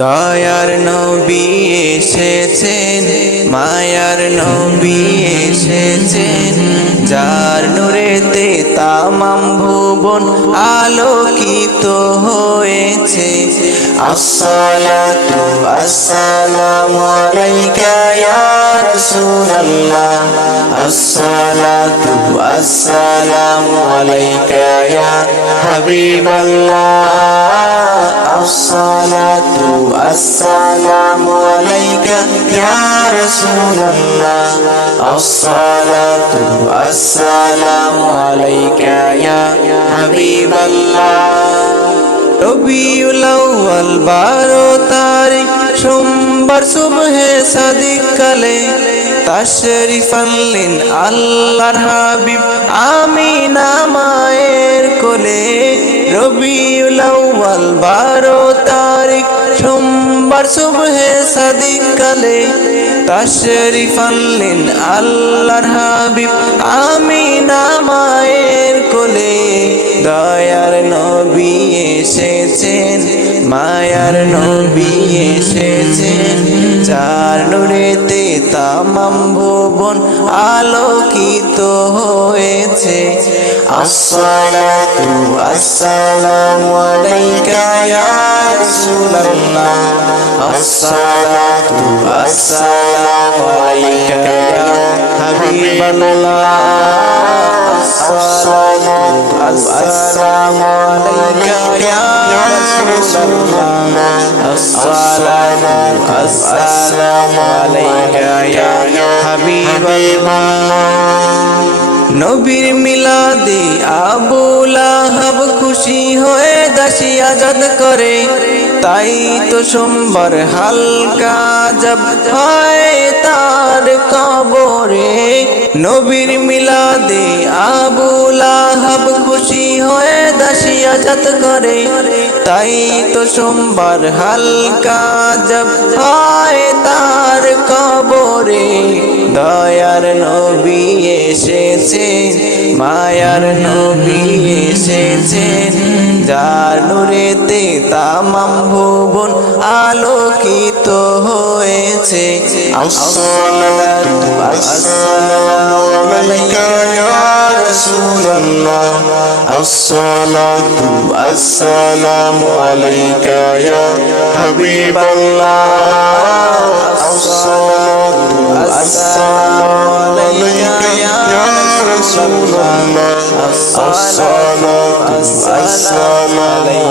দয়ার নবী এসেছেন, মায়ার নবী এসেছেন, যার নূরেতে তামাম ভুবন আলোকিত হয়েছে। আসসালাতু আসসালামু আলাইকা ইয়া রাসূলুল্লাহ, আসসালাতু আসসালামু আলাইকা ইয়া হাবিবাল্লাহ, আসসালাতু আসসালামু আলাইকা ইয়া রাসূলুল্লাহ, আসসালাতু আসসালামু আলাইকা ইয়া হাবিবাল্লাহ। রবিউল আউয়াল 12 তারিখ সোমবার সুবহে সাদিক কালে তাশরিফ আনলেন আল্লাহর হাবিব আমিনা মায়ের কোলে। রবিউল আউয়াল 12 তারিখ সোমবার সুবহে সাদিক কালে তাশরিফ আনলেন আল্লাহর হাবিব আমিনা মায়ের কোলে। দয়ার নবী এসেছেন, মায়ার নবী এসেছেন, যার নূরেতে তামাম ভুবন আলোকিত হয়েছে। আসসালাতু আসসালামু আলাইকা ইয়া রাসূলুল্লাহ, আসসালাতু আসসালামু আলাইকা ইয়া হাবিবাল্লাহ, আসসালাতু আসসালামু আলাইকা ইয়া রাসূলুল্লাহ, আসসালাতু আসসালামু আলাইকা ইয়া হাবিবাল্লাহ। নবীর মিলাদে আবু লাহাব খুশি হয়ে দাসী আজাদ করে, তাই তো সোমবার হালকা জব হয় তার কবরে। নবীর মিলাদে আবু লাহাব খুশি হয়ে দাসী আজাদ করে, তাই তো সোমবার হালকা জব হয় তার কবরে। দয়ার নবী এসেছেন, মায়ার নবী এসেছেন, যার নূরেতে তামাম ভুবন আলোকিত হয়েছে। আসসালাতু আসসালামু আলাইকা ইয়া রাসূলুল্লাহ, আসসালাতু আসসালামু আলাইকা ইয়া হাবিবাল্লাহ, আসসালাতু আসসালামু আলাইকা ইয়া রাসূলুল্লাহ, আসসালাতু আসসালামু